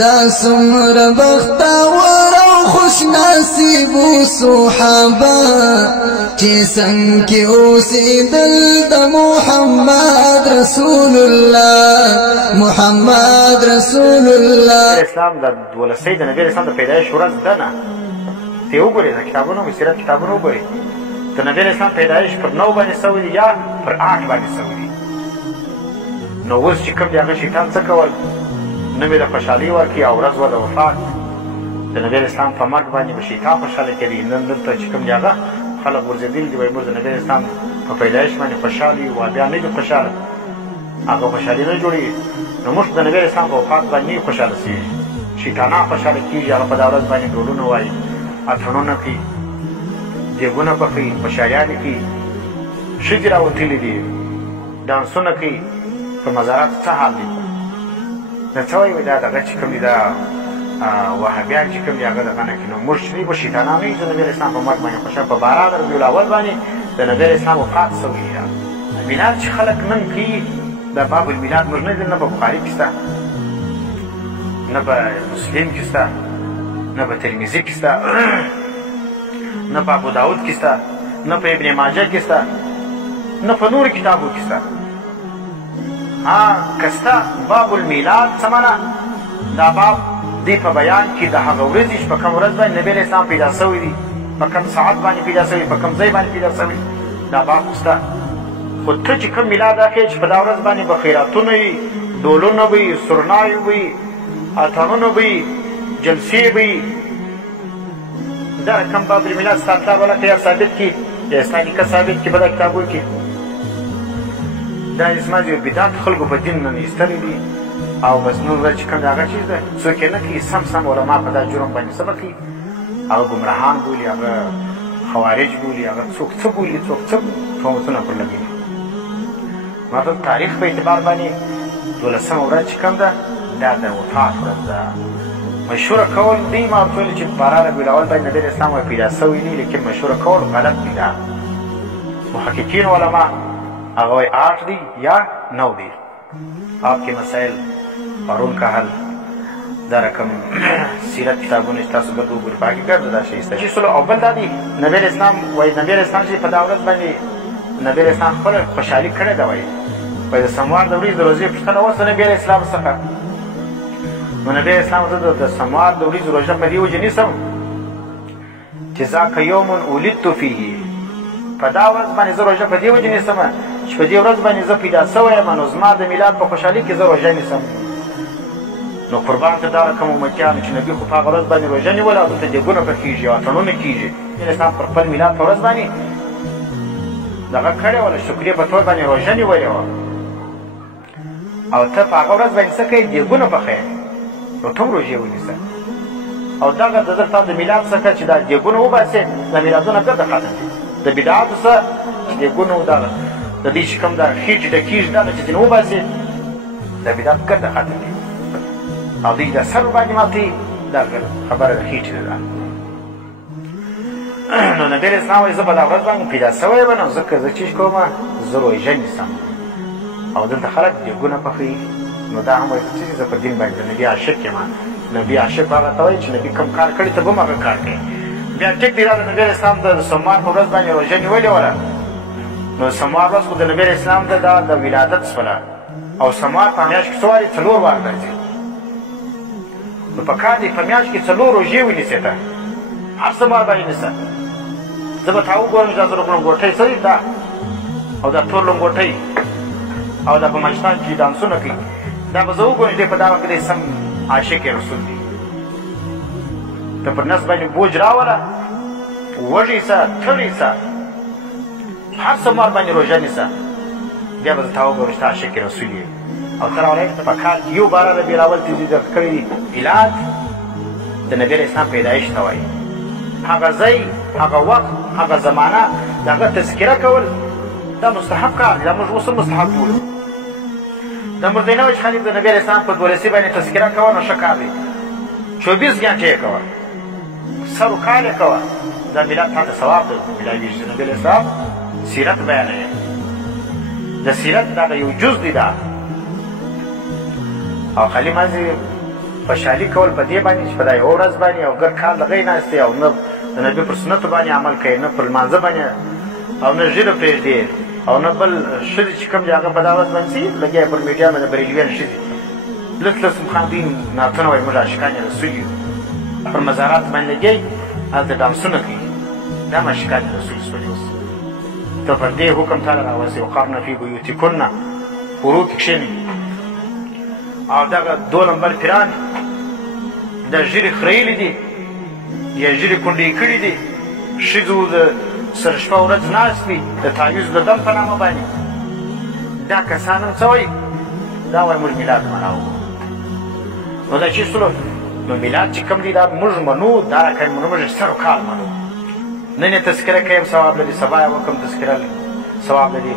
دا سمر بختور او خوش نصیب صحابه چې څنګه اوسېدل د محمد رسول الله محمد رسول الله. اسلام د ولسی د نبی اسلام د پیدایش ورځ ده نه ته وګورې د کتابونو سیرت کتابونو وګورې د نبی اسلام پیدایش پر 9 باندې سوی دی یا پر 8 باندې سوی دی. نو اوس چې کوم دی هغه شیطان څه کول نوې د خوشحالي ورکړي او ورځ وه د وفات د نبی اسلام په مرګ باندې به شیطان خوشحاله کوي. نن دلته چې کوم دی هغه خلک ورځېدلي دي وایي موږ د نبی اسلام په پیدایش باندې خوشحال یو او بیا نه دي خوشحاله هغه خوشحالي نه جوړېږي. نو موږ د نبی اسلام په وفات باندې نه خوشحاله سېږي شیطانان خوشحاله کېږي هغه په دا ورځ باندې ډولونه وایي اتڼونه کوي دیګونه پخوي خوشحالیانې کوي ښځې راوتلي دي ډانسونه کوي په مزاراتو څه حال دی دا څه وایي دا دغه چې کوم دي دا وهابیان چې کوم دي هغه دغه نه کوي. نو موږ چې به شیطانان نه یو د نبي اسلام په مرګ باندې خوشحال په 12 د ربیع الاول باندې د نبي اسلام وفات سوی ده. میلاد چې خلک نن کوي د باب المیلاد موږ نه نه په بخاري کې شته نه په مسلم کې شته نه په ترمذي کې شته نه په ابو داود کې شته نه په ابن ماجه کې شته نه په نورو کتابو کې شته. که شته باب المیلاد څه معنا دا باب دی په بیان کې د هغه ورځې چې په کوم ورځ باندې نبی علیه اسلام پیدا سوی دي په کوم ساعت باندې پیدا سوی په کوم ځای باندې پیدا سوی دا باب شته. خو ته چې کوم میلاد اخلې چې په دا ورځ باندې به خیراتونه وي ډولونه به وي سرنای وي اتڼونه به وي جلسې به وي دا کوم باب المیلاد ستا کتاب والا که یا ثابت کړي یا ستا نیکه ثابت کړي په دا کتابونو کې دا زما د یو بدعت خلکو په دین نه ایستلی دي او بس نور ورځ چې کوم د هغه چیز ده څوک یې نه کوي سم علما په دا جرم باندې څه به کوي هغه ګمراهان بولي هغه خوارج بولي هغه څوک څه بولي څوک څه تهمتونه پر لګوي. مطلب تاریخ په اعتبار باندې 12مه ورځ چې کوم ده دا د وفات ورځ ده. مشهوره کول دی ما ورته ویلي چې په 12 ربیع الاول باندې نبي اسلام وایي پیدا سوی دی لیکن مشهوره کول غلط دی. دا محققین علما هغه وایي 8 دی یا 9 دی. آپ کے مسائل پرون کا حل دا رقم سیرت کتابونه چې تاسو ګټو ګورئ په حقیقت دا شی شته چې سلو اول دا دی نبی اسلام وایي نبی اسلام چې په دا ورځ باندې نبی اسلام خپله خوشحالي کړې ده وایي وایي د سموار د ورځې د روژې پوښتنه وسوه نبی اسلام څخه نو نبی اسلام ته د سموار د ورځې روژه په دې وجې نیسم چې ذاک یوم ولدت فیه په دا ورځ باندې زه روژه په دې وجې نیسم چې په دې ورځ باندې زه پیدا سوی یم نو زما د میلاد په خوشحالي کې زه روژه نیسم. نو قربان ته دا رقم امتیانو چې نبي خو په هغه ورځ باندې روژه نیوله او دلته دیګونه پخېږي او اتڼونه کېږي اسلام پر خپل میلاد په ورځ باندې دغه کړې وله شکرې په طور باندې روژه نیولې وه او ته په هغه ورځ باندې څه کوې دیګونه پخوې نو ته هم روژې ونیسه او دغه د در تا د میلاد څخه چې دا دیګونه وباسې دا میلادونه بېرته ختم دي د بدعاتو څه چې دیګونه دغه د دې چې کوم دا خیج د کیج دغه چې ځینې وباسې د بدعت ګرده ختم دي او دوی د سر باندې ماتوي دا خبره د خیټې ده. نو نبي اسلام وایي زه په دا ورځ باندې پیدا سوی یم نو ځکه زه چې کوم زه روژه نیسم او دلته خلک دیګونه پخوي نو دا هم وایي چې زه په دین باندې د نبي عاشق یم. نبي عاشق هغه ته وایي چې نبي کوم کار کړي ته به هم هغه کار کوي. بیا ټیک دی دا د نبي اسلام د سموار په ورځ باندې روژه نیولې وله نو سموار ورځ خو د نبي اسلام ته دا د ولادت شوله او سموار په میاشت کې څه وارې 4 وار ګرځي نو په کار دی په میاشت کې 4 روژې ونیسې ته هر سموار باندې نیسه. زه به تا وګورم چې دا زه لنګوټۍ څه دي دا او دا تور لنګوټۍ او دا په مجلسان کې ډانسونه کوي دا به زه وګورم چې په دا وخت کې دی سم عاشق رسول دی. ته پر نس باندې بوج راوله وږي څه تړي څه هر سموار باندې روژه نیسه بیا به زه تا وګورم چې ته عاشق رسول یې او ته راولی ته په کال کې 12 ربیع الاول ته دې درته کړی دي میلاد د نبي اسلام پیدایش ته وایي هغه ځای هغه وخت هغه زمانه د هغه تذکره کول دا مستحب کار دی دا موږ اوس هم مستحب بولو. د مردینوچ خلیل د نبي اسلام په 12 باندې تذکره کوه نو ښه کار دی 24 ګنټې یې کوه سر و کال یې کوه دا میلاد تا ته ثواب دی میلادي د نبي اسلام سیرت بیانوي د سیرت دغه یو جز دی دا او خلیل مازې خوشحالي کول په دې باندې چې په دا یوه ورځ باندې او ګر کال دغې ناستې او نه د نبي پر سنتو باندې عمل کوي نه پر لمانځه باندې او نه ږیره پرېږدي او نه بل ښځې چې کوم دي هغه په دا ورځ باندې څه لګیا پر میډیا باندې بریلویان ښځې لس لس مخاندین نعتونه وایي موږ عاشقان رسول یو پر مزارات باندې لګیایي هلته ډانسونه کوي دا معشوقان رسول صلی اوس ته پر دې حکم تعالی راوستې وقرن فی بیوتکن کورو کې کښېنئ او دغه دوه نمبر پیران دا ږیرې خریلي دي یا ږیرې کونډې کړي دي ښځو د سره شپه ورځ ناست دي د تعویض د دم په نامه باندې دا کسان هم څه وایي دا وایي موږ میلاد مناو نو دا چې سلو نو میلاد چې کوم دی دا موږ منو دا راکوي موږ سر کال منو نن یې تذکره کویم ثواب لري سبا یې وکړم تذکره ثواب لري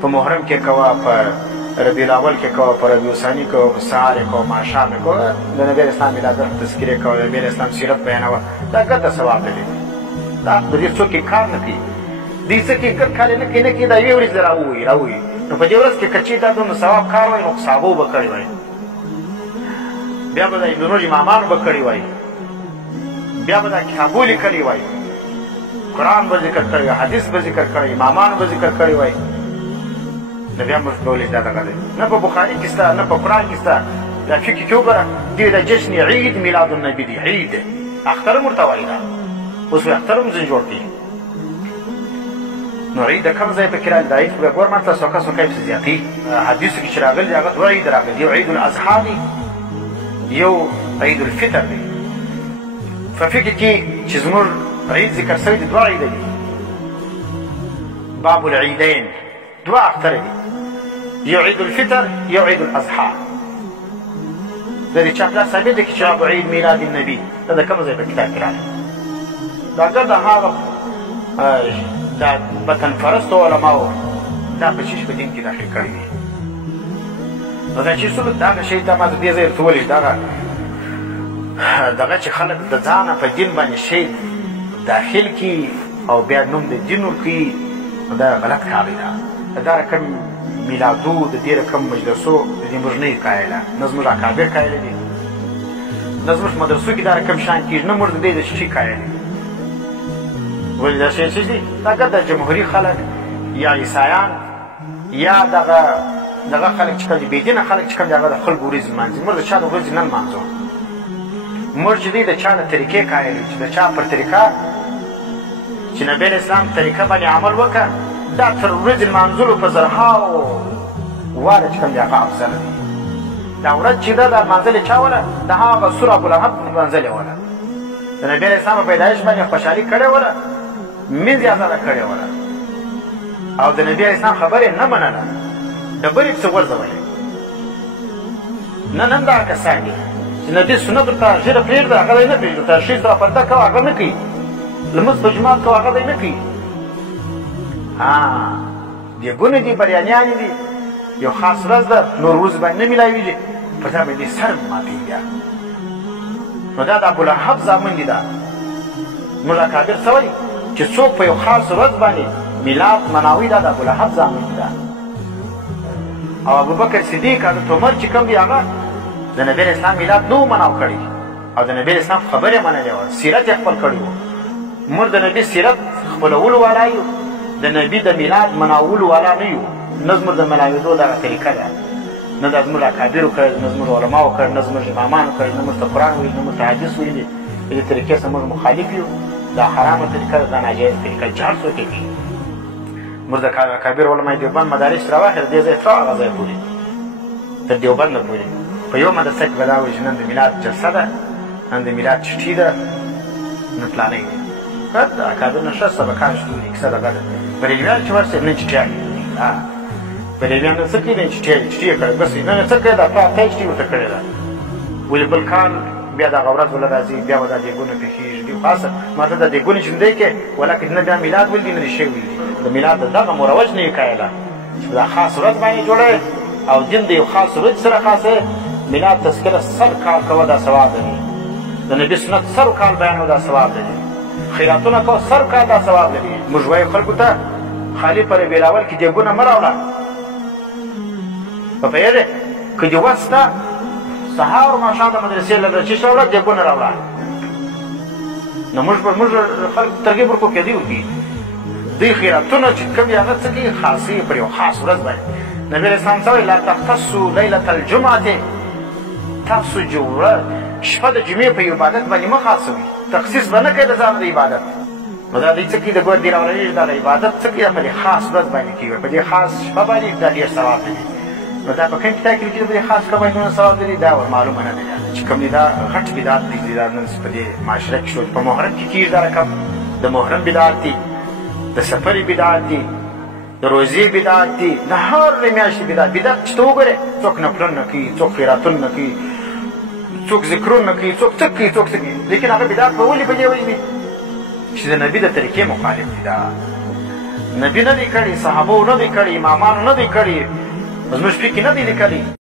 په محرم کې کوه په ربیع الاول کې کوه په ربیع ثاني کوه په سهار یې کوه ماښام یې کوه د نبي اسلام میلاد تذکرې کوه د نبي اسلام سیرت بیانوه دا ګټه ثواب لري دا په دې څوک کار نه کوي دې څه کې ګټ کار نه کوي نه کوي دا یوې ورځې راووي نو په دې ورځ کې که چېرې دا دومره ثواب کار وای نو صحابو به کړی وای بیا به دا ابن نور امامانو به کړی وای بیا به دا کتابو لیکلي وای قرآن به ذکر کړی وای حدیث به ذکر کړی امامانو به ذکر کړی وای نو بیا موږ ډولې دا دغه دی نه په بخاري کې شته نه په قرآن کې شته دا فقه کې وګوره دې د جشن عید میلاد النبي دی عید اختر هم ورته وایي دا اوس وایي اختر هم ځینې جوړ کړي نو عید د کوم ځای پکې راځي دا عید خو بیا ګوره ماته سوکه سوکه یې پسې زیاتې حدیثو کې چې راغلي دي هغه دوه عید راغلي یو عید الاضحا دی یو عید الفطر دی په فقه کې چې زموږ عید ذکر شوی دي دوه عیده دي باب العیدین دوه اختر دي یو عید الفطر یو عید الاضحا د دې چا پلار ثابت دی چې ابو عید میلاد النبي دا د کوم ځای په کتاب کې راغلی دا ګر د هغه دا وطن پرستو علماو دا په چیش په دین کې داخل کړي دي نو دا چې څوک دغه شی ته ما دې ځای ورته ولي دغه چې خلک د ځانه په دین باندې شی داخل کي او بیا نوم د دین ورکړي نو دا غلط کار دی دا رقم میلادو د دې رقم مجلسو د دې موږ نه یو قایله نه زموږ اکابر قایله دي نه زموږ مدرسو کې دا رقم شان کېږي نه موږ د دې د شي قایله دي ولې دا شی څه دي دا که د جمهوري خلک یا عیسایان یا دغه خلک چې کوم دي بېدینه خلک چې کوم دي هغه د خلکو ورځې لمانځي موږ د چا د ورځې نه لمانځو موږ چې دی د چا د طریقې قایل یو چې د چا پر طریقه چې نبی اسلام طریقه باندې عمل وکړه دا تر ورځې لمانځلو په زرهاو واره چې کوم دي هغه افضل دی دا ورځ چې ده دا لمانځل یې چا وله د هغه سور ابولهب لمانځل یې وله د نبی اسلام په پیدایش باندې خوشحالي کړې وله مینځ یې ازاده کړې وله او د نبی اسلام خبرې نه منله ډبرې پسې غورځولې نن هم دغه کسان دي چې نبي سنت ورته ږیره پرېږده هغه دی نه پرېږدي ورته ښځې سره پرده کوه هغه نه کوي لمونځ په جومات کوه هغه دی نه کوي دیګونه دي بریانیانې دي یو خاص ورځ ده نور ورځ باندې نه میلاویږي په دا باندې سر ماتېږي بیا نو دا د ابولهب زامن دي دا موږ اکابر څه وایي چې څوک په یو خاص ورځ باندې میلاد مناوي دا د ابولهب زامن دي دا او ابوبکر صدیق حضرت عمر چې کوم دي هغه د نبی اسلام میلاد نو مناو کړي او د نبی اسلام خبرې منلې وه سیرت یې خپل کړی و موږ د نبي سیرت خپلولو والا یو د نبي د میلاد مناولو والا نه یو نه زموږ د مناوېدو دغه طریقه ده نه دا زموږ اکابرو کړی نه زموږ علماو کړی نه زموږ امامانو کړی نه موږ ته قرآن ویلي نه موږ ته حدیث ویلي د دې طریقې سره موږ مخالف یو دا حرامه طریقه ده دا ناجایز طریقه چې هر څوک یې کوي موږ د اکابر علمای دیوبند مدارس راواخېده دې ځای تر هغه ځای پورې تر دیوبنده پورې په یو مدرسه کې به دا وایي چې نن د میلاد جلسه ده نن د میلاد چټي ده نن فلانی دی د اکابر نه ښه سبقان شته دي کیسه دغه ده بریلیان چې ورسې نن چټیان بریلیان نه څه کوي نن چټي یې کړی بس نن څه کوي دا پاته چټي ورته کړې ده ولې بل کال بیا دغه ورځ وله راځي بیا به دا دیګونه پېښېږي دي خاصه ما ته دا دیګونې چې دی کې ولکن نه بیا میلاد ولدي نه دي شوي دي د میلاد د دغه مروج نه یې قایله چې دا خاص ورځ باندې جوړوي او دین د یو خاص ورځ سره خاصه میلاد تذکره سر کال کوه دا ثواب لري د نبي سنت سر کال بیانو دا ثواب لري خیراتونه کوه سر کال دا ثواب لري موږ وایو خلکو ته خالي په ربیع الاول کې دیګونه مه راوړه په پوهېږې که دې وس شته سهار او ماښام د مدرسې له چیش راوړه دیګونه راوړه نو موږ خلک ترغیب ورکړو که دوی وکړي دوی خیراتونه چې کوم یې هغه څه کوي خاصې پر یو خاص ورځ باندې نبي علیه السلام څه وایي لا تختصو لیلة الجمعة تاسو شپه د جمعې په عبادت باندې مه خاصوي تخصیص به نه کوي د ځان د عبادت نو دا دوی څه کوي د ګور دې راوړلي دا د عبادت څه کوي په دې خاص ورځ باندې کوي په دې خاص شپه باندې دا ډېر ثواب لري نو دا په کوم کتاب کې چې په دې خاص شپه باندې دونه ثواب لري دا معلومه نه ده چې کوم دی دا غټ بدعت دی دا نن په دې معاشره کې شو په محرم کې کېږي دا رقم د محرم بدعت دي د سفرې بدعت دي د روزې بدعت دي د هر میاشتې بدعت چې ته وګورې څوک نفلونه نه کوي څوک خیراتونه نه کوي څوک ذکرونه نه کوي څوک څه کوي څوک څه کوي لیکن هغه بدعت به ولې په دې وجې دي چې د نبي د طریقې مخالف دي دا نبي نه دی کړی صحابو نه دی کړی امامانو نه دی کړی زموږ فقه نه دی لیکلی